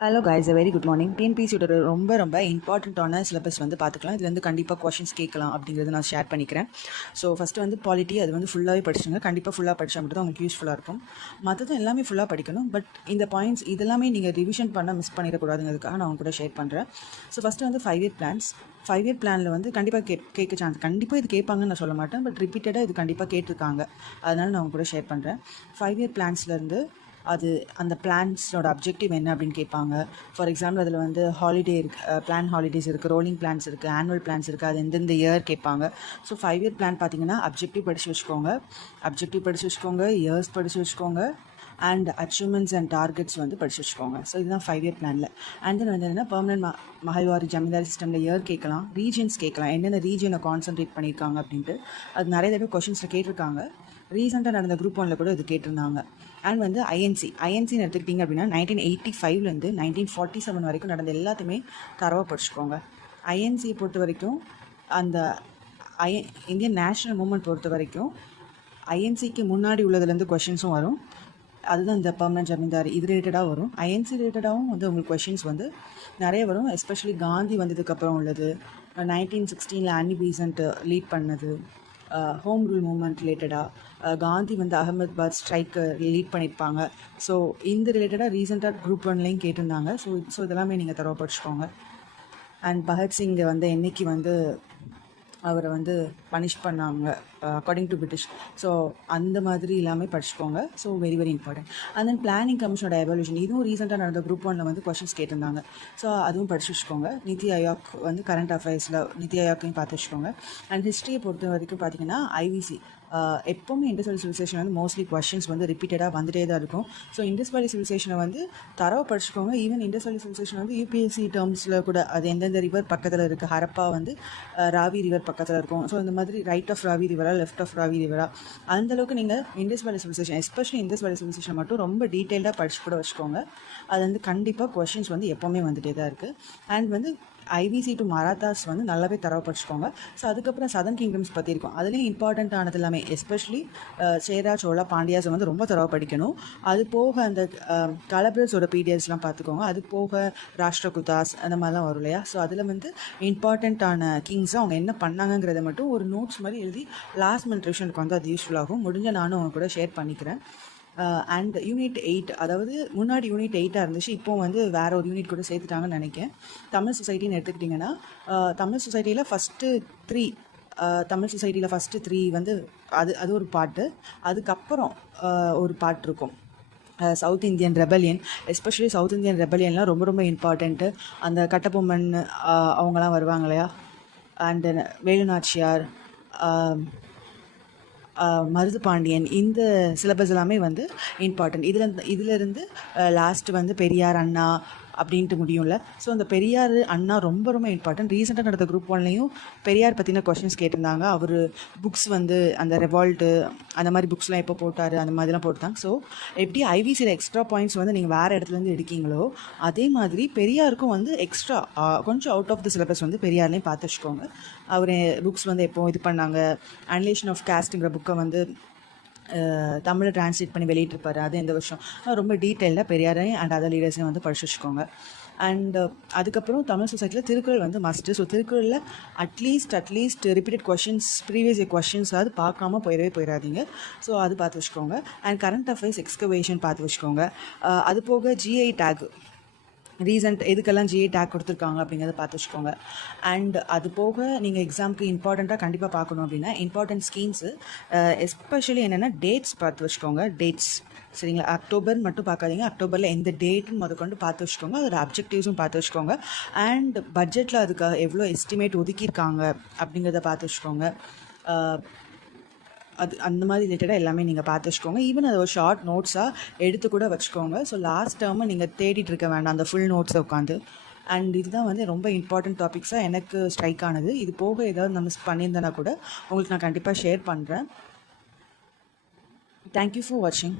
Hello guys, very good morning. டிஎன்பிசியோட ரொம்ப இம்பார்ட்டண்ட்டான சிலபஸ் வந்து பார்த்துக்கலாம். இதுலேருந்து கண்டிப்பாக கொஷின்ஸ் கேட்கலாம் அப்படிங்கிறது நான் ஷேர் பண்ணிக்கிறேன். ஸோ ஃபஸ்ட்டு வந்து பாலிட்டி, அது வந்து ஃபுல்லாகவே படிச்சுங்க. கண்டிப்பாக ஃபுல்லாக படித்தா மட்டும் தான் உங்களுக்கு யூஸ்ஃபுல்லாக இருக்கும். மற்றது எல்லாமே ஃபுல்லாக படிக்கணும். பட் இந்த பாயிண்ட்ஸ் இதெல்லாமே நீங்கள் ரிவிஷன் பண்ண மிஸ் பண்ணிடக்கூடாதுங்கிறதுக்காக நான் அவங்க கூட ஷேர் பண்ணுறேன். ஸோ ஃபஸ்ட்டு வந்து 5 இயர் பிளான்ஸ். 5 இயர் பிளானில் வந்து கண்டிப்பாக கேட்க சான்ஸ், கண்டிப்பாக இது கேட்பாங்கன்னு நான் சொல்ல மாட்டேன். பட் ரிப்பீட்டடாக இது கண்டிப்பாக கேட்டிருக்காங்க. அதனால் நான் அவங்க கூட ஷேர் பண்ணுறேன். 5 இயர் பிளான்ஸ்லேருந்து அது அந்த பிளான்ஸோட அப்ஜெக்டிவ் என்ன அப்படின்னு கேட்பாங்க. ஃபார் எக்ஸாம்பிள் அதில் வந்து ஹாலிடே இருக்குது, பிளான் ஹாலிடேஸ் இருக்குது, ரோலிங் பிளான்ஸ் இருக்குது, ஆனுவல் பிளான்ஸ் இருக்குது. அது எந்தெந்த இயர் கேட்பாங்க. ஸோ 5 இயர் பிளான் பார்த்தீங்கன்னா அப்ஜெக்டிவ் படித்து வச்சுக்கோங்க, இயர்ஸ் படித்து வச்சுக்கோங்க, அண்ட் அச்சீவ்மெண்ட்ஸ் அண்ட் டார்கெட்ஸ் வந்து படித்து வச்சுக்கோங்க. ஸோ இதுதான் 5 இயர் பிளானில். அண்ட் தென் வந்து என்னென்னா பெர்மனன்ட் மஹல்வாரி ஜமீன்தாரி சிஸ்டமில் இயர் கேட்கலாம், ரீஜன்ஸ் கேட்கலாம், என்னென்ன ரீஜனை கான்சன்ட்ரேட் பண்ணியிருக்காங்க அப்படின்ட்டு. அது நிறைய தடவை கொஷின்ஸில் கேட்டிருக்காங்க. ரீசெண்டாக நடந்த குரூப் 1 கூட இது கேட்டிருந்தாங்க. அண்ட் வந்து ஐஎன்சின்னு எடுத்துக்கிட்டிங்க அப்படின்னா 1985 1947 வரைக்கும் நடந்த எல்லாத்தையுமே தரவாக படிச்சுக்கோங்க. ஐஎன்சியை பொறுத்த வரைக்கும் அந்த இந்தியன் நேஷ்னல் மூமெண்ட் பொறுத்த வரைக்கும் ஐஎன்சிக்கு முன்னாடி உள்ளதுலேருந்து கொஷின்ஸும் வரும். அதுதான் இந்த பெர்மனன்ட் ஜமீன்தாரி இது ரிலேட்டடாக வரும். ஐஎன்சி ரிலேட்டடாகவும் வந்து உங்களுக்கு கொஷின்ஸ் வந்து நிறைய வரும். எஸ்பெஷலி காந்தி வந்ததுக்கப்புறம் உள்ளது, 1916 அன்னி பெசன்ட் லீட் பண்ணது, ஹோம் ரூல் மூமெண்ட் ரிலேட்டடாக காந்தி வந்து அகமதாபாத் ஸ்ட்ரைக்கு லீட் பண்ணியிருப்பாங்க. ஸோ இந்த ரிலேட்டடாக ரீசெண்டாக குரூப் 1லையும் கேட்டிருந்தாங்க. ஸோ இதெல்லாமே நீங்கள் தரவா படிச்சுக்கோங்க. அண்ட் பகத்சிங் வந்து என்னைக்கு வந்து அவரை வந்து பனிஷ் பண்ணாங்க அக்கார்டிங் டு பிரிட்டிஷ். ஸோ அந்த மாதிரி எல்லாமே படிச்சுக்கோங்க. So very important. And then planning கமிஷனோட எவல்யூஷன், இதுவும் ரீசெண்டாக நடந்த குரூப் 1ல் வந்து கொஷின்ஸ் கேட்டிருந்தாங்க. ஸோ அதுவும் படிச்சு வச்சுக்கோங்க. நித்தி ஆயோக் வந்து கரண்ட் அஃபேர்ஸில் நித்தி ஆயோக்கையும் பார்த்து வச்சுக்கோங்க. அண்ட் ஹிஸ்ட்ரியை பொறுத்த வரைக்கும் பார்த்தீங்கன்னா ஐவிசி எப்போவுமே இண்டஸ் வேலி சிவிலைசேஷன் வந்து மோஸ்ட்லி கொஷின்ஸ் வந்து ரிப்பீட்டடாக வந்துட்டே தான் இருக்கும். ஸோ இண்டஸ் வேலி சிவிலைசேஷனை வந்து தரவை படிச்சுக்கோங்க. ஈவன் இண்டஸ் வேலி சிவிலைசேஷன் வந்து யூபிஎஸ்சி டேர்ம்ஸில் கூட அது எந்தெந்த ரிவர் பக்கத்தில் இருக்குது, ஹரப்பா வந்து ராவி ரிவர் பக்கத்தில் இருக்கும். ஸோ இந்த மாதிரி ரைட் ஆஃப் ராவி ரிவரா, லெஃப்ட் ஆஃப் ராவி ரிவரா, அந்தளவுக்கு நீங்கள் Indus valley civilisation, especially Indus valley civilisation மட்டும் ரொம்ப டீட்டெயில்டாக படிச்சு கூட வச்சுக்கோங்க. அது வந்து கண்டிப்பாக கொஷின்ஸ் வந்து எப்போவுமே வந்துட்டே தான் இருக்குது. அண்ட் வந்து ஐவிசி டு மராத்தாஸ் வந்து நல்லாவே தரவு படிச்சுக்கோங்க. ஸோ அதுக்கப்புறம் சதர்ன் கிங்டம்ஸ் பற்றி இருக்கும். அதுலேயும் இம்பார்ட்டண்ட்டானது எல்லாமே எஸ்பெஷலி சேரா, சோழா, பாண்டியாஸ் வந்து ரொம்ப தரவு படிக்கணும். அது போக அந்த கலப்ரஸோட பீரியட்ஸ்லாம் பார்த்துக்கோங்க. அது போக ராஷ்டிரகுதாஸ் அந்த மாதிரிலாம் வரும் இல்லையா. ஸோ அதில் வந்து இம்பார்ட்டண்ட்டான கிங்ஸை அவங்க என்ன பண்ணாங்கங்கிறத மட்டும் ஒரு நோட்ஸ் மாதிரி எழுதி லாஸ்ட் மினிட் ரிவிஷனுக்கு வந்து அது யூஸ்ஃபுல்லாகும். முடிஞ்ச நானும் அவங்க கூட ஷேர் பண்ணிக்கிறேன். அண்ட் யூனிட் 8, அதாவது முன்னாடி யூனிட் 8 இருந்துச்சு, இப்போது வந்து வேறு ஒரு யூனிட் கூட சேர்த்துட்டாங்கன்னு நினைக்கிறேன். தமிழ் சொசைட்டின்னு எடுத்துக்கிட்டிங்கன்னா தமிழ் சொசைட்டியில் ஃபஸ்ட்டு 3 வந்து அது ஒரு பாட்டு. அதுக்கப்புறம் ஒரு பாட்டு இருக்கும் south Indian rebellion. Especially south Indian ரெபலியன்லாம் ரொம்ப இம்பார்ட்டண்ட்டு. அந்த கட்டபொம்மன் அவங்களாம் வருவாங்க இல்லையா. அண்டு வேலுநாச்சியார், மருது பாண்டியன், இந்த சிலபஸ் எல்லாமே வந்து இம்பார்ட்டன்ட். இதிலேருந்து லாஸ்ட்டு வந்து பெரியார், அண்ணா அப்படின்ட்டு முடியும்ல. ஸோ அந்த பெரியார், அண்ணா ரொம்ப இம்பார்ட்டன்ட். ரீசெண்டாக நடந்த குரூப் 1லையும் பெரியார் பற்றின கொஷின்ஸ் கேட்டிருந்தாங்க. அவர் புக்ஸ் வந்து அந்த ரெவால்ட்டு அந்த மாதிரி புக்ஸ்லாம் எப்போ போட்டார், அந்த மாதிரிலாம் போட்டாங்க. ஸோ எப்படி ஐவிசியில் எக்ஸ்ட்ரா பாயிண்ட்ஸ் வந்து நீங்கள் வேறு இடத்துலேருந்து எடுக்கீங்களோ அதே மாதிரி பெரியாருக்கும் வந்து எக்ஸ்ட்ரா கொஞ்சம் அவுட் ஆஃப் த சிலபஸ் வந்து பெரியார்லேயும் பார்த்து வச்சுக்கோங்க. அவர் புக்ஸ் வந்து எப்போ இது பண்ணாங்க, அனலைசேஷன் ஆஃப் காஸ்ட்டுங்கிற புக்கை வந்து தமிழை டிரான்ஸ்லேட் பண்ணி வெளியிட்டிருப்பாரு, அது எந்த வருஷம், ரொம்ப டீட்டெயிலாக பெரியாரையும் அண்ட் அதர் லீடர்ஸையும் வந்து படிச்சு வச்சுக்கோங்க. அண்ட் அதுக்கப்புறம் தமிழ் சொசைட்டியில் திருக்குறள் வந்து மஸ்ட்டு. ஸோ திருக்குறளில் at least repeated questions, previous year questions அது பார்க்காம போயிடாதீங்க. ஸோ அது பார்த்து வச்சுக்கோங்க. அண்ட் கரண்ட் அஃபேர்ஸ் எக்ஸ்கவேஷன் பார்த்து வச்சுக்கோங்க. அது போக ஜிஐ டேக் ரீசன்ட் எதுக்கெல்லாம் ஜிஐ டேக் கொடுத்துருக்காங்க அப்படிங்கிறத பார்த்து வச்சுக்கோங்க. அண்ட் அது போக நீங்கள் எக்ஸாமுக்கு இம்பார்ட்டண்ட்டாக கண்டிப்பாக பார்க்கணும் அப்படின்னா இம்பார்ட்டன்ட் ஸ்கீம்ஸு, எஸ்பெஷலி என்னென்னா டேட்ஸ் பார்த்து வச்சுக்கோங்க. டேட்ஸ் சரிங்களா, அக்டோபர் மட்டும் பார்க்காதீங்க, அக்டோபரில் எந்த டேட்டுன்னு முதற்கொண்டு பார்த்து வச்சுக்கோங்க. அதோட அப்ஜெக்டிவ்ஸும் பார்த்து வச்சுக்கோங்க. அண்ட் பட்ஜெட்டில் அதுக்காக எவ்வளோ எஸ்டிமேட் ஒதுக்கியிருக்காங்க அப்படிங்கிறத பார்த்து வச்சுக்கோங்க. அது அந்த மாதிரி ரிலேட்டடாக எல்லாமே நீங்கள் பார்த்து வச்சுக்கோங்க. ஈவன் அதை ஒரு ஷார்ட் நோட்ஸாக எடுத்து கூட வச்சுக்கோங்க. ஸோ லாஸ்ட் டேர்மை நீங்கள் தேடிட்டு இருக்க வேண்டாம் அந்த ஃபுல் நோட்ஸை உட்காந்து. அண்ட் இதுதான் வந்து ரொம்ப இம்பார்ட்டன்ட் டாபிக்ஸாக எனக்கு ஸ்ட்ரைக் ஆனது. இது போக ஏதாவது நான் மிஸ் பண்ணியிருந்தேன்னா கூட உங்களுக்கு நான் கண்டிப்பாக ஷேர் பண்ணுறேன். தேங்க்யூ ஃபார் வாட்சிங்.